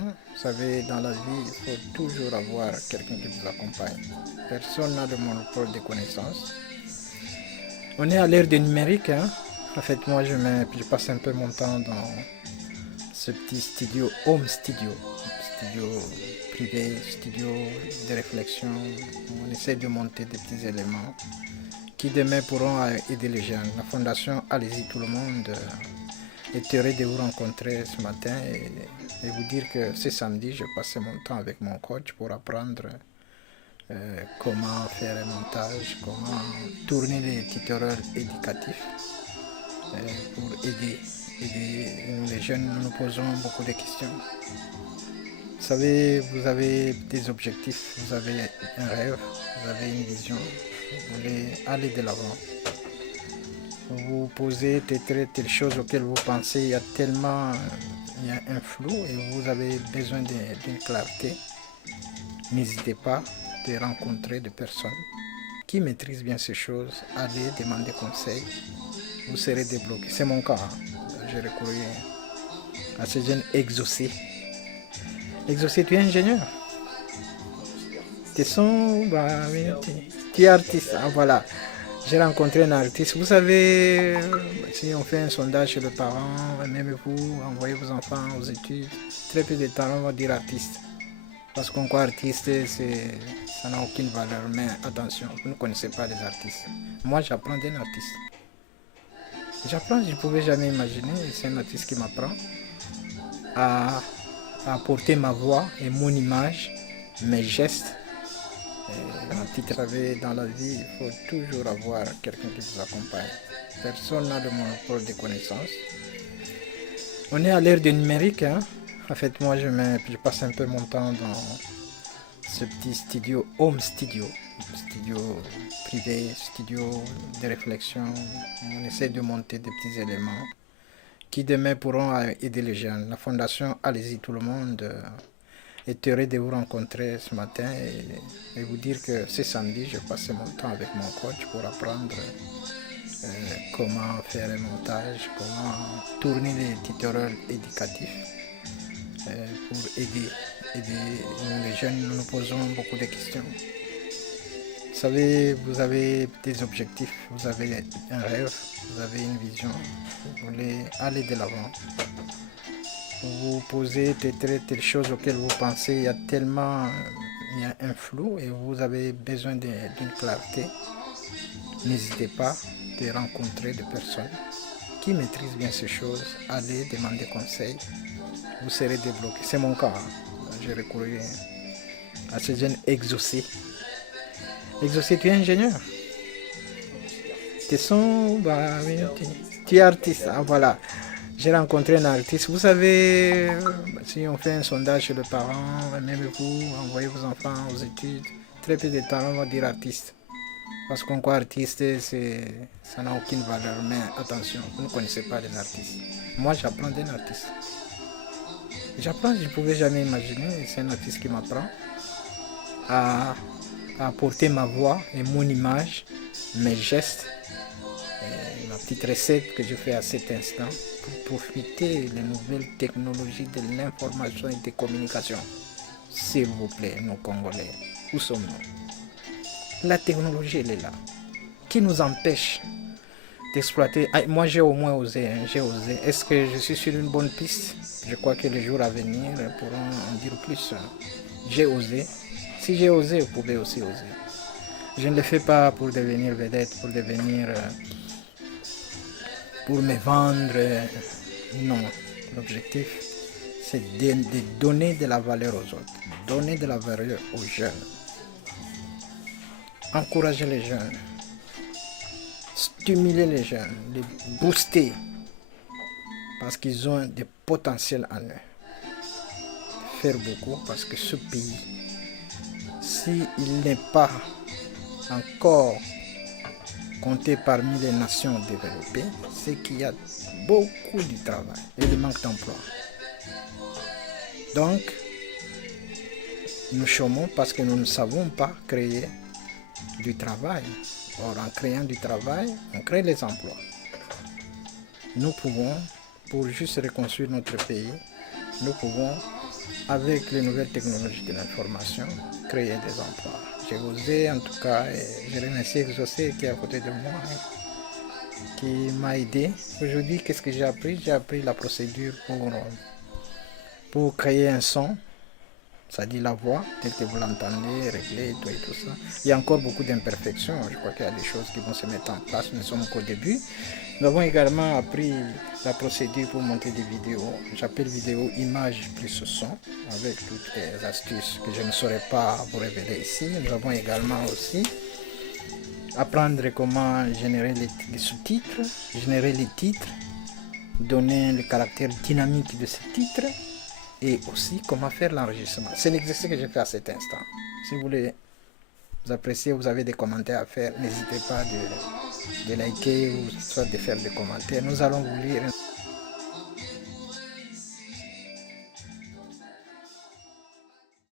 Vous savez, dans la vie, il faut toujours avoir quelqu'un qui vous accompagne. Personne n'a de monopole des connaissances. On est à l'ère du numérique. En fait, moi, je passe un peu mon temps dans ce petit studio, home studio privé, studio de réflexion. On essaie de monter des petits éléments qui demain pourront aider les jeunes. La fondation Allez-y tout le monde est heureux de vous rencontrer ce matin et vous dire que ce samedi, je passais mon temps avec mon coach pour apprendre comment faire un montage, comment tourner les tutoriels éducatifs pour aider les jeunes. Nous nous posons beaucoup de questions. Vous savez, vous avez des objectifs, vous avez un rêve, vous avez une vision, vous voulez aller de l'avant. Vous vous posez telle chose auxquelles vous pensez, il y a un flou et vous avez besoin d'une clarté. N'hésitez pas de rencontrer des personnes qui maîtrisent bien ces choses. Allez demander conseil, vous serez débloqué. C'est mon cas. J'ai recouru à ce jeune exaucé. Exaucé, tu es ingénieur. Tes sons, oui, tu es artiste. Ah, voilà. J'ai rencontré un artiste. Vous savez, si on fait un sondage chez les parents, aimez-vous envoyer vos enfants aux études, très peu de temps, on va dire artiste. Parce qu'on croit artiste, ça n'a aucune valeur. Mais attention, vous ne connaissez pas les artistes. Moi, j'apprends d'un artiste. J'apprends, je ne pouvais jamais imaginer. C'est un artiste qui m'apprend à apporter ma voix et mon image, mes gestes. Ma petite rêve dans la vie, il faut toujours avoir quelqu'un qui vous accompagne. Personne n'a de monopole des connaissances. On est à l'ère du numérique. En fait, moi, je passe un peu mon temps dans ce petit studio, home studio privé, studio de réflexion. On essaie de monter des petits éléments qui demain pourront aider les jeunes. La fondation Allez-y tout le monde est heureux de vous rencontrer ce matin et vous dire que ce samedi, je passais mon temps avec mon coach pour apprendre comment faire un montage, comment tourner les tutoriels éducatifs pour aider les jeunes. Nous nous posons beaucoup de questions. Vous savez, vous avez des objectifs, vous avez un rêve, vous avez une vision, vous voulez aller de l'avant. Vous vous posez telle chose auxquelles vous pensez, il y a un flou et vous avez besoin d'une clarté. N'hésitez pas de rencontrer des personnes qui maîtrisent bien ces choses. Allez demander conseil, vous serez débloqué. C'est mon cas. J'ai recouru à ce jeune exaucé. Exaucé, tu es ingénieur. Tes sons, oui, tu es artiste. Ah, voilà. J'ai rencontré un artiste. Vous savez, si on fait un sondage chez les parents, aimez-vous envoyer vos enfants aux études, très peu de temps, on va dire artiste. Parce qu'on croit artiste, ça n'a aucune valeur. Mais attention, vous ne connaissez pas les artistes. Moi, j'apprends d'un artiste. J'apprends, je ne pouvais jamais imaginer. C'est un artiste qui m'apprend à apporter ma voix et mon image, mes gestes, ma petite recette que je fais à cet instant pour profiter des nouvelles technologies de l'information et des communications. S'il vous plaît, nos Congolais, où sommes-nous? La technologie, elle est là. Qui nous empêche d'exploiter? Moi, j'ai au moins osé. J'ai osé. Est-ce que je suis sur une bonne piste? Je crois que les jours à venir pourront en dire plus. J'ai osé. Si j'ai osé, vous pouvez aussi oser. Je ne le fais pas pour devenir vedette, pour me vendre. Non. L'objectif, c'est de donner de la valeur aux autres. Donner de la valeur aux jeunes. Encourager les jeunes. Stimuler les jeunes. Les booster. Parce qu'ils ont des potentiels en eux. Faire beaucoup parce que ce pays, s'il n'est pas encore compté parmi les nations développées, c'est qu'il y a beaucoup de travail et le manque d'emploi. Donc, nous chômons parce que nous ne savons pas créer du travail. Or, en créant du travail, on crée les emplois. Nous pouvons, pour juste reconstruire notre pays, nous pouvons avec les nouvelles technologies de l'information, créer des emplois. J'ai osé en tout cas, et je remercie Exaucé qui est à côté de moi, qui m'a aidé. Aujourd'hui, qu'est-ce que j'ai appris? J'ai appris la procédure pour créer un son, c'est-à-dire la voix, telle que vous l'entendez, régler, tout et tout ça. Il y a encore beaucoup d'imperfections, je crois qu'il y a des choses qui vont se mettre en place, nous sommes qu'au début. Nous avons également appris la procédure pour monter des vidéos. J'appelle vidéo image plus son, avec toutes les astuces que je ne saurais pas vous révéler ici. Nous avons également aussi apprendre comment générer les sous-titres, générer les titres, donner le caractère dynamique de ces titres et aussi comment faire l'enregistrement. C'est l'exercice que j'ai fait à cet instant. Si vous voulez vous appréciez, vous avez des commentaires à faire, n'hésitez pas de liker ou soit de faire des commentaires. Nous allons vous lire.